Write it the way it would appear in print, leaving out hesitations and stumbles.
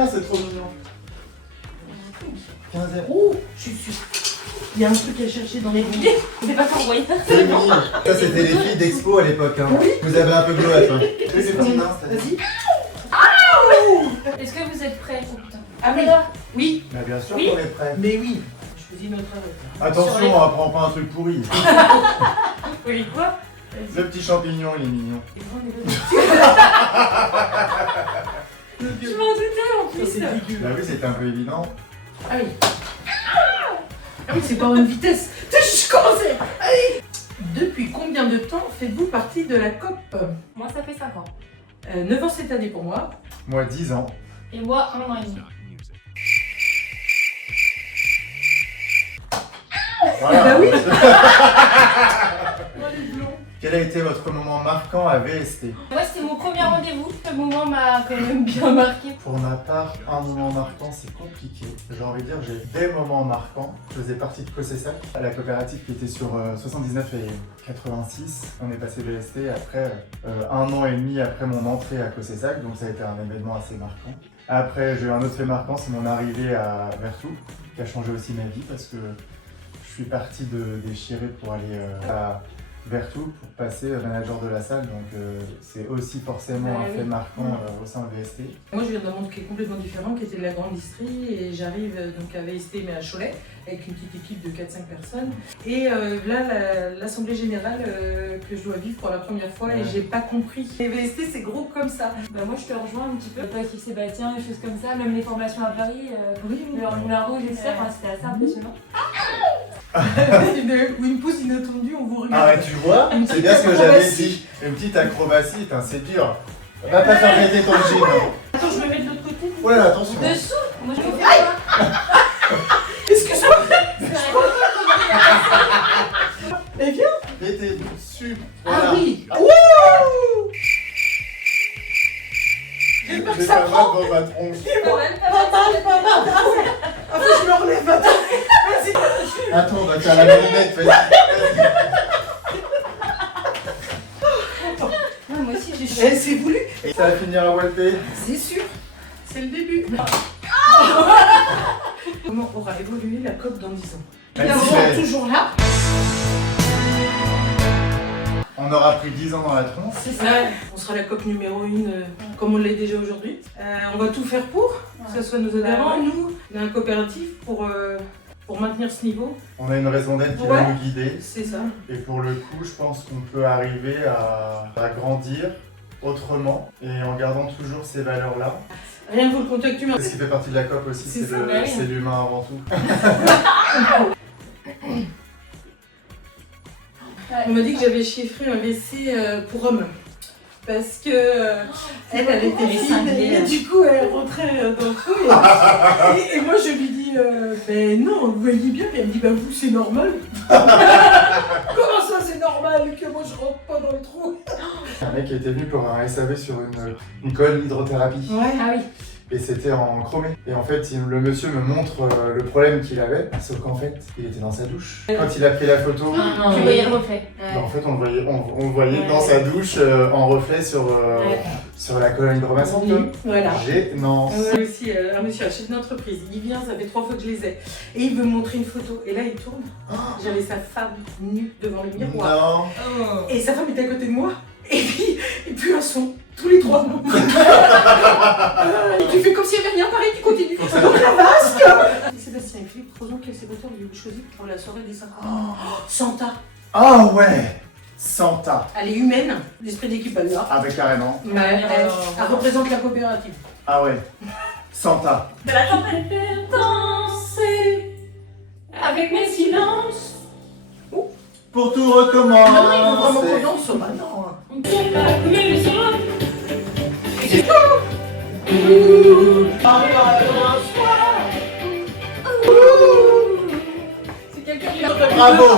là, c'est trop mignon. 15 €. Oh, je suis sûre. Il y a un truc à chercher dans les billets. C'est pas pour envoyer ça. C'est mignon. Ça, c'était les filles d'expo à l'époque. Hein. Oui. Vous avez un peu bleuâtre. Hein. Mais c'est petit, hein, Vas-y. Est-ce que vous êtes prêts? Oh putain. Ah oui. Oui. Mais bien sûr Oui. qu'on est prêts. Mais oui. Je choisis notre travail. Attention, on prend pas un truc pourri. Oui, quoi? Le petit champignon, il est mignon. Je m'en doutais en Ça, plus. c'est dégueu. Bah oui, c'était un peu évident. Ah oui. Ah oui, c'est pas une vitesse. Je commençais. Allez. Depuis combien de temps faites-vous partie de la COP? Moi, ça fait 5 ans. 9 ans cette année pour moi. Moi, 10 ans. Et moi, 1 an et demi. Voilà. Bah oui. Quel a été votre moment marquant à VST? Moi, c'était mon premier rendez-vous. Ce moment m'a quand même bien marqué. Pour ma part, un moment marquant, c'est compliqué. J'ai envie de dire, j'ai des moments marquants. Je faisais partie de Cosessac, la coopérative qui était sur 79 et 86. On est passé VST après 1 an et demi après mon entrée à Cosessac, donc ça a été un événement assez marquant. Après, j'ai eu un autre fait marquant, c'est mon arrivée à Vertou, qui a changé aussi ma vie parce que je suis parti de Chiré pour aller à Vertou pour passer manager de la salle, donc c'est aussi forcément un fait marquant au sein de VST. Moi, je viens d'un monde qui est complètement différent, qui était de la grande distrie, et j'arrive donc à VST, mais à Cholet, avec une petite équipe de 4-5 personnes. Et là, l'assemblée générale que je dois vivre pour la première fois, et j'ai pas compris. Et VST, c'est gros comme ça. Bah, moi, je te rejoins un petit peu. Toi, qui Sébastien, des choses comme ça, même les formations à Paris, Oui, le Moulin Rouge et tout ça, enfin, c'était assez impressionnant. Ou une pause inattendue, on vous regarde. Ah ouais, tu vois, c'est bien ce que j'avais dit. Une petite acrobatie, c'est dur. Va pas faire péter ton jean. Attends, je me mets de l'autre côté. Ouais, là, attention. Dessous, moi, je me fais ça. Excuse-moi. Et viens. Péter dessus. Ah oui. Wouh. J'ai peur que J'ai ça pas prend. mal dans ma tronche. Pas mal. Attends, je me relève. Attends. Vas-y. Attends, on va faire la marionnette, vas-y. Ouais, moi aussi, j'ai chaud. Eh, c'est voulu. Et ça va finir à Walpé. C'est sûr. C'est le début. Comment aura évolué la COP dans 10 ans? Merci, On est Belle. toujours là. On aura pris 10 ans dans la tronche. C'est ça. On sera la COP numéro 1 comme on l'est déjà aujourd'hui. On va tout faire pour, que ce soit nos adhérents, nous, un coopératif pour maintenir ce niveau. On a une raison d'être qui va Ouais. nous guider. C'est ça. Et pour le coup, je pense qu'on peut arriver à grandir autrement et en gardant toujours ces valeurs-là. Rien que pour le contact humain. C'est ce qui fait partie de la COP aussi, C'est ça, bah oui. c'est l'humain avant tout. On m'a dit que j'avais chiffré un WC pour hommes. Parce que elle était fine et du coup elle rentrait dans le trou et moi je lui dis ben non, vous voyez bien, et elle me dit bah vous c'est normal. Comment ça c'est normal que moi je rentre pas dans le trou? Un mec qui était venu pour un SAV sur une colonne hydrothérapie. Ouais. Ah oui. Et c'était en chromé. Et en fait, le monsieur me montre le problème qu'il avait, sauf qu'en fait, il était dans sa douche. Quand il a pris la photo, Tu voyais le reflet. en fait, on le voyait dans sa douche en reflet sur la colonne hydromassante. Voilà. Gênant. Moi aussi, un monsieur, un chef d'entreprise, il vient, ça fait 3 fois que je les ai. Et il veut me montrer une photo. Et là, il tourne. J'avais sa femme nue devant le miroir. Non. Et sa femme était à côté de moi. Et puis un son, tous les 3. Tu fais comme s'il n'y avait rien, pareil, tu continues. Donc la vasque. Sébastien et Philippe Crozon, quel célibataire avez-vous choisi pour la soirée des 5 ans? Santa. Ah ouais, Santa. Elle est humaine, l'esprit d'équipe, elle l'a. Ah bah carrément. Mais elle représente la coopérative. Ah ouais, Santa. De la tempête danser avec mes silences. Pour tout recommencer. Non, il faut vraiment qu'on danse. Bah non. On ne peut pas couler le soir. C'est quelqu'un qui a Bravo.